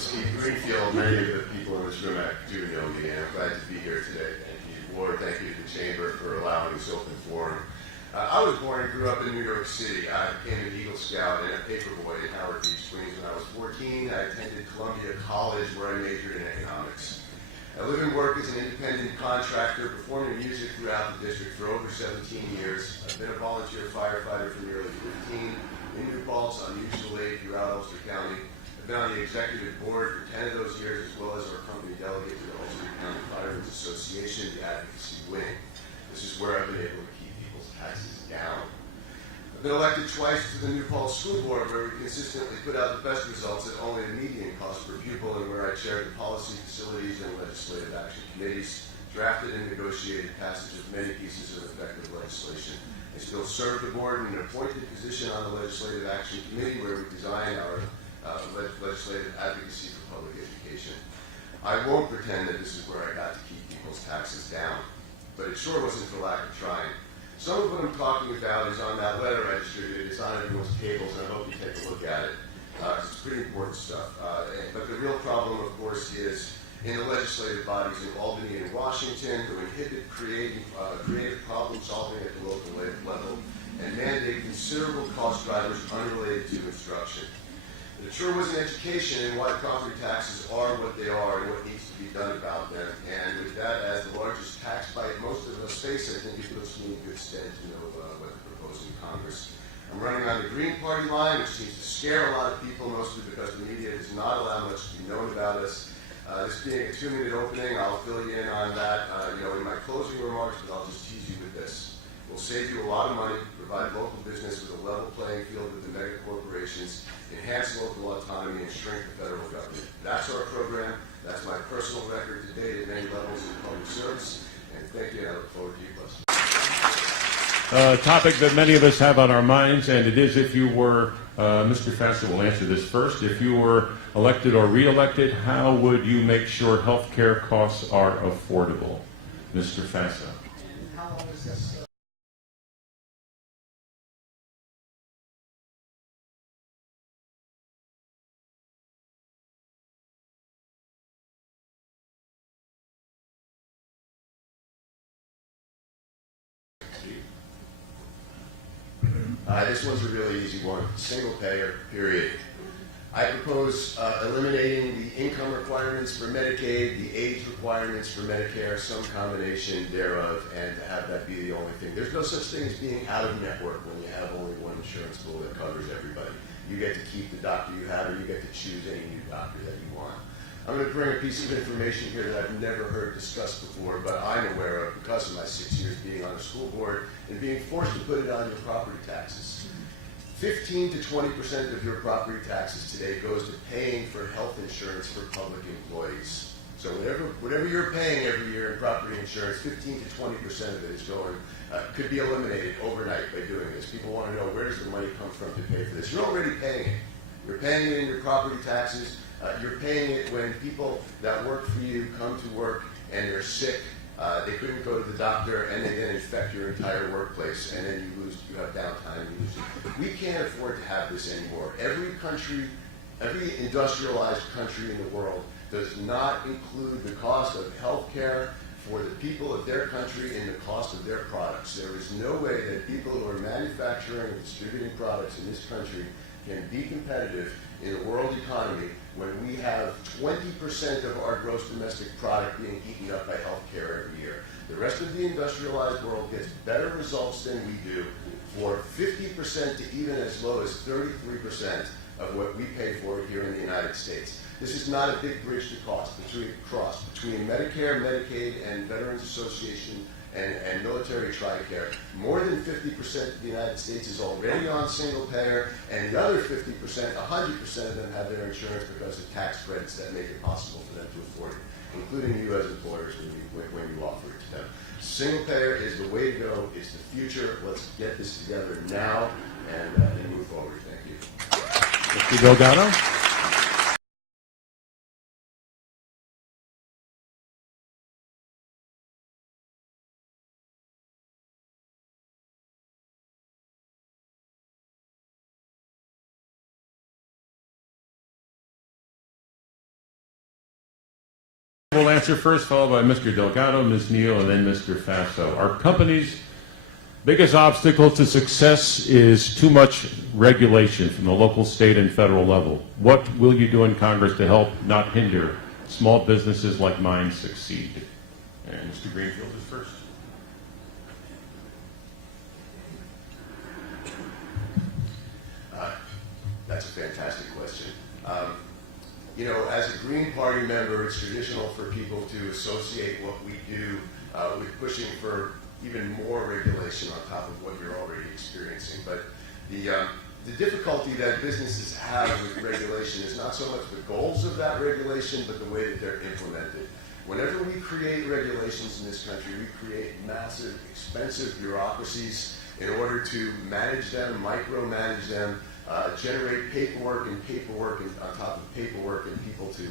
Steve Greenfield. Many of the people in this room do know me, and I'm glad to be here today. Thank you, Lord. Thank you to the Chamber for allowing this open forum. I was born and grew up in New York City. I became an Eagle Scout and a paperboy in Howard Beach, Queens when I was 14. I attended Columbia College where I majored in economics. I live and work as an independent contractor, performing music throughout the district for over 17 years. I've been a volunteer firefighter for nearly 15, in New Paltz on mutual aid throughout Ulster County. I've been on the executive board for 10 of those years, as well as our company delegate to the Ulster County Firemen's Association, the Advocacy Wing. This is where I've been able to keep people's taxes down. I've been elected twice to the New Paltz School Board, where we consistently put out the best results at only the median cost per pupil, and where I chaired the policy, facilities, and legislative action committees, drafted and negotiated passage of many pieces of effective legislation. I still serve the board in an appointed position on the Legislative Action Committee, where we design our legislative advocacy for public education. I won't pretend that this is where I got to keep people's taxes down, but it sure wasn't for lack of trying. Some of what I'm talking about is on that letter I distributed. It's on everyone's tables, and I hope you take a look at it. It's pretty important stuff. But the real problem, of course, is in the legislative bodies in Albany and Washington, who inhibit creative problem solving at the local level and mandate considerable cost drivers unrelated to instruction. It sure was an education in why property taxes are what they are and what needs to be done about them. And with that as the largest tax bite most of us face, I think it puts me in good stead to know what they're proposing in Congress. I'm running on the Green Party line, which seems to scare a lot of people, mostly because the media does not allow much to be known about us. This being a 2-minute opening, I'll fill you in on that in my closing remarks, but I'll just tease you with this. We'll save you a lot of money, provide local business with a level playing field with the mega corporations, enhance local autonomy, and shrink the federal government. That's our program. That's my personal record to date at many levels in public service. And thank you, and I look forward to your questions. A topic that many of us have on our minds, and it is if you were, Mr. Fassa will answer this first, if you were elected or re-elected, how would you make sure health care costs are affordable? Mr. Fassa. And how long is this? This one's a really easy one. Single payer, period. I propose eliminating the income requirements for Medicaid, the age requirements for Medicare, some combination thereof, and to have that be the only thing. There's no such thing as being out of network when you have only one insurance pool that covers everybody. You get to keep the doctor you have, or you get to choose any new doctor that you want. I'm going to bring a piece of information here that I've never heard discussed before, but I'm aware of because of my 6 years being on the school board and being forced to put it on your property taxes. 15 to 20% of your property taxes today goes to paying for health insurance for public employees. So whatever you're paying every year in property insurance, 15 to 20% of it is going, could be eliminated overnight by doing this. People want to know, where does the money come from to pay for this? You're already paying it. You're paying it in your property taxes. You're paying it when people that work for you come to work and they're sick. They couldn't go to the doctor, and they then infect your entire workplace, and then you have downtime. We can't afford to have this anymore. Every country, every industrialized country in the world does not include the cost of health care for the people of their country in the cost of their products. There is no way that people who are manufacturing and distributing products in this country can be competitive in a world economy when we have 20% of our gross domestic product being eaten up by healthcare every year. The rest of the industrialized world gets better results than we do for 50% to even as low as 33% of what we pay for here in the United States. This is not a big bridge to cross between Medicare, Medicaid, and Veterans Association and military TRICARE. More than 50% of the United States is already on single payer, and the other 50%, 100% of them have their insurance because of tax credits that make it possible for them to afford it, including you as employers when you offer it to them. Single payer is the way to go. It's the future. Let's get this together now and move forward. Thank you. Mr. Delgado. answer first, followed by Mr. Delgado, Ms. Neal, and then Mr. Faso. Our company's biggest obstacle to success is too much regulation from the local, state, and federal level. What will you do in Congress to help, not hinder, small businesses like mine succeed? And Mr. Greenfield is first. That's a fantastic question. You know, as a Green Party member, it's traditional for people to associate what we do with pushing for even more regulation on top of what you're already experiencing. But the difficulty that businesses have with regulation is not so much the goals of that regulation, but the way that they're implemented. Whenever we create regulations in this country, we create massive, expensive bureaucracies in order to manage them, micromanage them, generate paperwork and on top of paperwork, and people to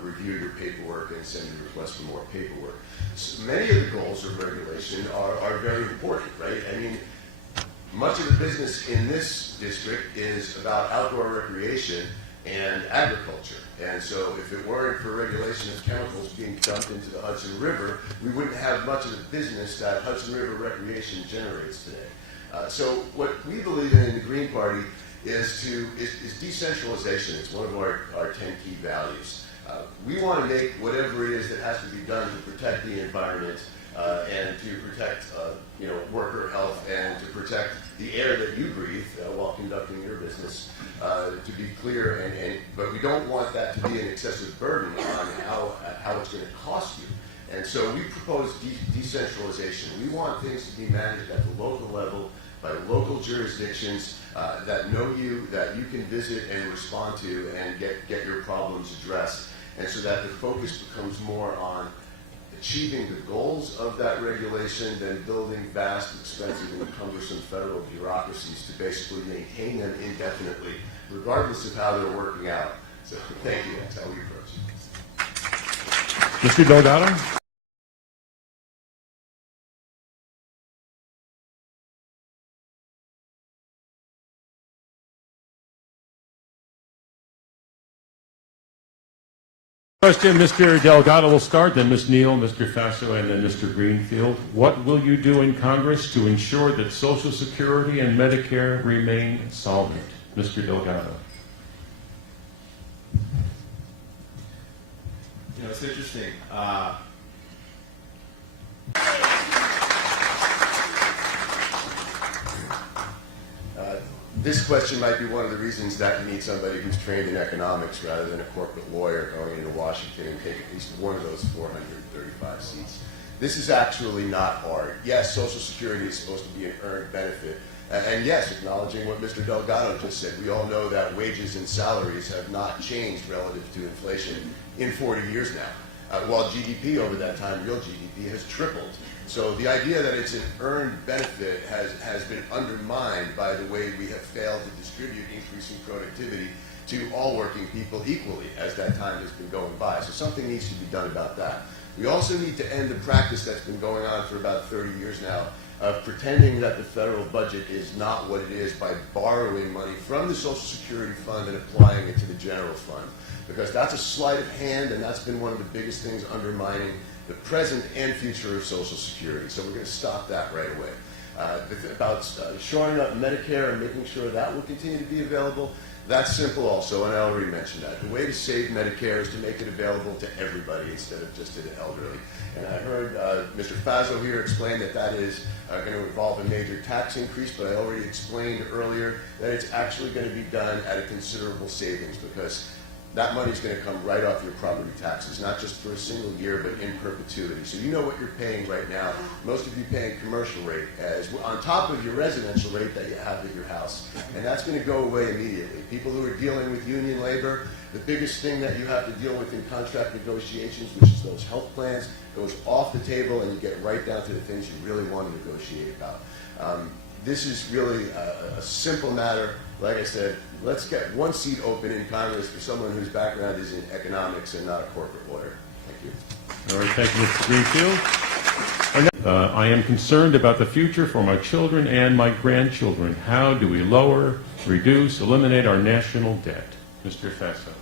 review your paperwork and send you requests for more paperwork. So many of the goals of regulation are very important, right? I mean, much of the business in this district is about outdoor recreation and agriculture. And so if it weren't for regulation of chemicals being dumped into the Hudson River, we wouldn't have much of the business that Hudson River Recreation generates today. So what we believe in the Green Party is decentralization. It's one of our 10 key values. We want to make whatever it is that has to be done to protect the environment and to protect worker health and to protect the air that you breathe while conducting your business to be clear. But we don't want that to be an excessive burden on how it's going to cost you. And so we propose decentralization. We want things to be managed at the local level by local jurisdictions that know you, that you can visit and respond to and get your problems addressed. And so that the focus becomes more on achieving the goals of that regulation than building vast, expensive, and cumbersome federal bureaucracies to basically maintain them indefinitely, regardless of how they're working out. So thank you. That's how we approach it. Mr. Delgado? Question, Mr. Delgado will start, then Ms. Neal, Mr. Faso, and then Mr. Greenfield. What will you do in Congress to ensure that Social Security and Medicare remain solvent? Mr. Delgado. You know, it's interesting. This question might be one of the reasons that you need somebody who's trained in economics rather than a corporate lawyer going into Washington and take at least one of those 435 seats. This is actually not hard. Yes, Social Security is supposed to be an earned benefit. And yes, acknowledging what Mr. Delgado just said, we all know that wages and salaries have not changed relative to inflation in 40 years now, while GDP over that time, real GDP, has tripled. So the idea that it's an earned benefit has been undermined by the way we have failed to distribute increasing productivity to all working people equally as that time has been going by. So something needs to be done about that. We also need to end the practice that's been going on for about 30 years now of pretending that the federal budget is not what it is by borrowing money from the Social Security fund and applying it to the general fund. Because that's a sleight of hand, and that's been one of the biggest things undermining the present and future of Social Security. So we're going to stop that right away. About shoring up Medicare and making sure that will continue to be available, that's simple also, and I already mentioned that. The way to save Medicare is to make it available to everybody instead of just to the elderly. And I heard Mr. Faso here explain that that is going to involve a major tax increase, but I already explained earlier that it's actually going to be done at a considerable savings because that money's going to come right off your property taxes, not just for a single year, but in perpetuity. So you know what you're paying right now. Most of you paying commercial rate as on top of your residential rate that you have at your house. And that's going to go away immediately. People who are dealing with union labor, the biggest thing that you have to deal with in contract negotiations, which is those health plans, goes off the table and you get right down to the things you really want to negotiate about. This is really a simple matter. Like I said, let's get one seat open in Congress for someone whose background is in economics and not a corporate lawyer. Thank you. All right, thank you, Mr. Greenfield. I am concerned about the future for my children and my grandchildren. How do we lower, reduce, eliminate our national debt? Mr. Faso.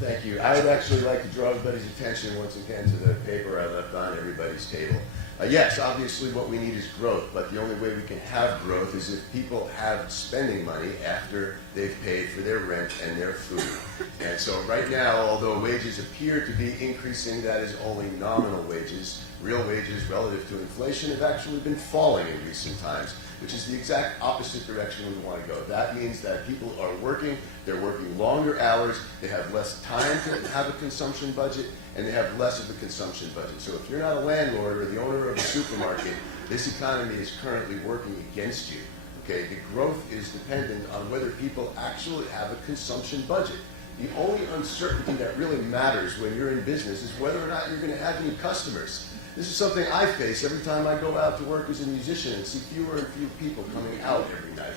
Thank you. I would actually like to draw everybody's attention once again to the paper I left on everybody's table. Yes, obviously what we need is growth, but the only way we can have growth is if people have spending money after they've paid for their rent and their food. And so right now, although wages appear to be increasing, that is only nominal wages. Real wages relative to inflation have actually been falling in recent times, which is the exact opposite direction we want to go. That means that people are working, they're working longer hours, they have less time to have a consumption budget, and they have less of a consumption budget. So if you're not a landlord or the owner of a supermarket, this economy is currently working against you. Okay, the growth is dependent on whether people actually have a consumption budget. The only uncertainty that really matters when you're in business is whether or not you're going to have any customers. This is something I face every time I go out to work as a musician and see fewer and fewer people coming out every night.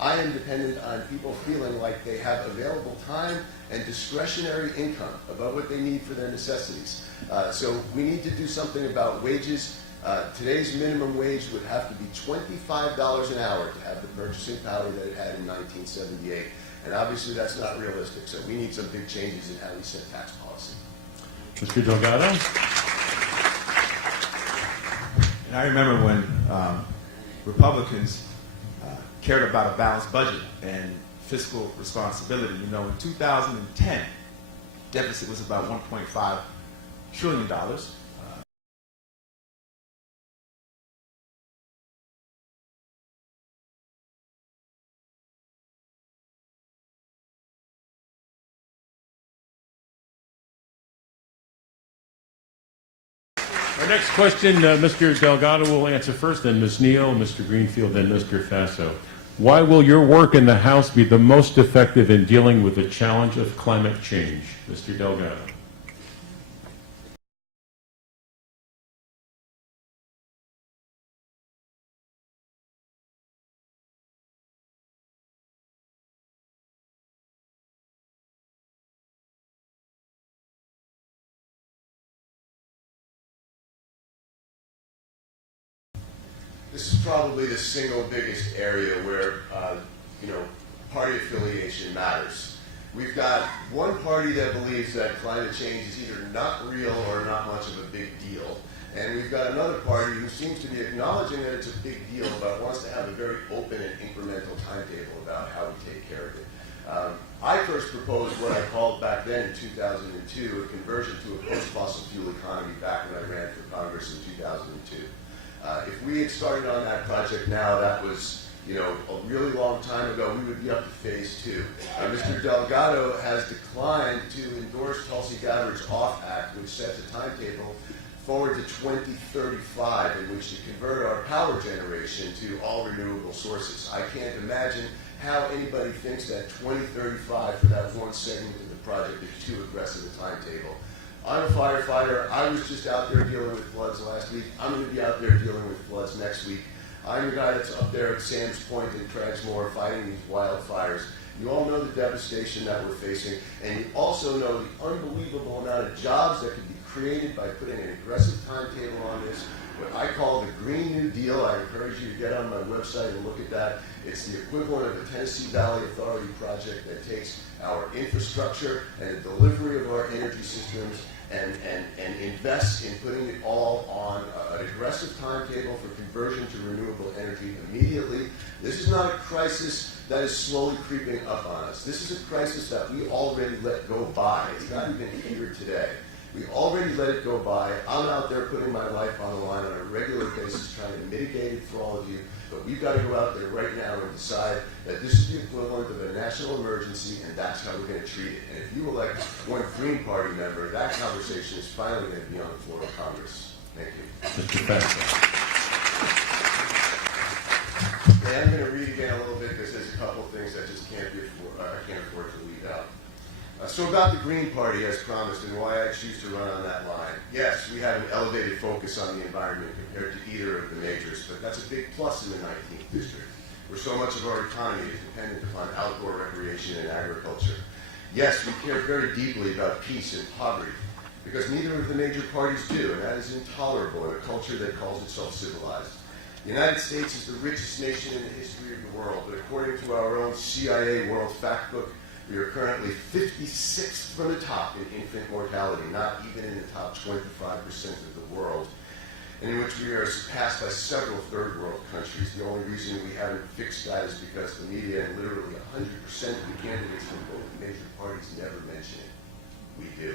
I am dependent on people feeling like they have available time and discretionary income above what they need for their necessities. So we need to do something about wages. Today's minimum wage would have to be $25 an hour to have the purchasing power that it had in 1978. And obviously that's not realistic. So we need some big changes in how we set tax policy. Mr. Delgado? And I remember when Republicans cared about a balanced budget and fiscal responsibility. You know, in 2010, deficit was about $1.5 trillion. Our next question, Mr. Delgado will answer first, then Ms. Neal, Mr. Greenfield, then Mr. Faso. Why will your work in the House be the most effective in dealing with the challenge of climate change? Mr. Delgado. This is probably the single biggest area where, party affiliation matters. We've got one party that believes that climate change is either not real or not much of a big deal. And we've got another party who seems to be acknowledging that it's a big deal, but wants to have a very open and incremental timetable about how we take care of it. I first proposed what I called back then in 2002 a conversion to a post-fossil fuel economy back when I ran for Congress in 2002. If we had started on that project now, that was a really long time ago, we would be up to phase 2. Mr. Delgado has declined to endorse Tulsi Gabbard's OFF Act, which sets a timetable forward to 2035 in which to convert our power generation to all renewable sources. I can't imagine how anybody thinks that 2035 for that one segment of the project is too aggressive a timetable. I'm a firefighter. I was just out there dealing with floods last week. I'm going to be out there dealing with floods next week. I'm the guy that's up there at Sam's Point in Cragsmore fighting these wildfires. You all know the devastation that we're facing, and you also know the unbelievable amount of jobs that could be created by putting an aggressive timetable on this, what I call the Green New Deal. I encourage you to get on my website and look at that. It's the equivalent of the Tennessee Valley Authority project that takes our infrastructure and the delivery of our energy systems and invest in putting it all on an aggressive timetable for conversion to renewable energy immediately. This is not a crisis that is slowly creeping up on us. This is a crisis that we already let go by. It's not even here today. We already let it go by. I'm out there putting my life on the line on a regular basis trying to mitigate it for all of you. But we've got to go out there right now and decide that this is the equivalent of a national emergency, and that's how we're going to treat it. And if you elect one Green Party member, that conversation is finally going to be on the floor of Congress. Thank you. Mr. Faso. And I'm going to read again a little bit because there's a couple of things that just can't afford to leave out. So about the Green Party, as promised, and why I choose to run on that line. Yes, we have an elevated focus on the environment compared to either of the majors, but that's a big plus in the 19th district, where so much of our economy is dependent upon outdoor recreation and agriculture. Yes, we care very deeply about peace and poverty, because neither of the major parties do, and that is intolerable in a culture that calls itself civilized. The United States is the richest nation in the history of the world, but according to our own CIA World Factbook, We are currently 56th from the top in infant mortality, not even in the top 25% of the world, and in which we are surpassed by several third world countries. The only reason we haven't fixed that is because the media and literally 100% of the candidates from both major parties never mention it. We do.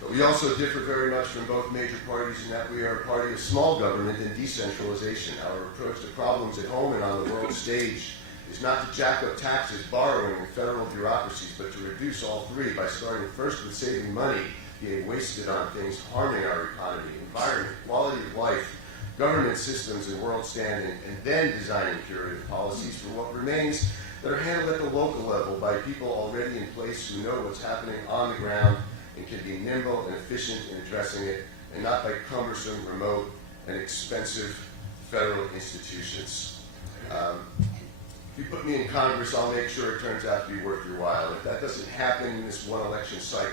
But we also differ very much from both major parties in that we are a party of small government and decentralization. Our approach to problems at home and on the world stage is not to jack up taxes, borrowing, and federal bureaucracies, but to reduce all three by starting first with saving money being wasted on things harming our economy, environment, quality of life, government systems, and world standing, and then designing curative policies for what remains that are handled at the local level by people already in place who know what's happening on the ground and can be nimble and efficient in addressing it, and not by cumbersome, remote, and expensive federal institutions. If you put me in Congress, I'll make sure it turns out to be worth your while. If that doesn't happen in this one election cycle,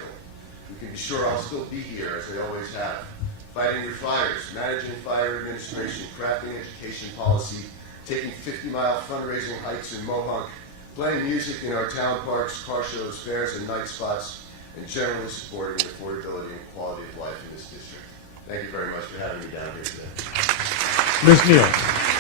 you can be sure I'll still be here, as I always have, fighting your fires, managing fire administration, crafting education policy, taking 50-mile fundraising hikes in Mohawk, playing music in our town parks, car shows, fairs, and night spots, and generally supporting the affordability and quality of life in this district. Thank you very much for having me down here today. Ms. Neal.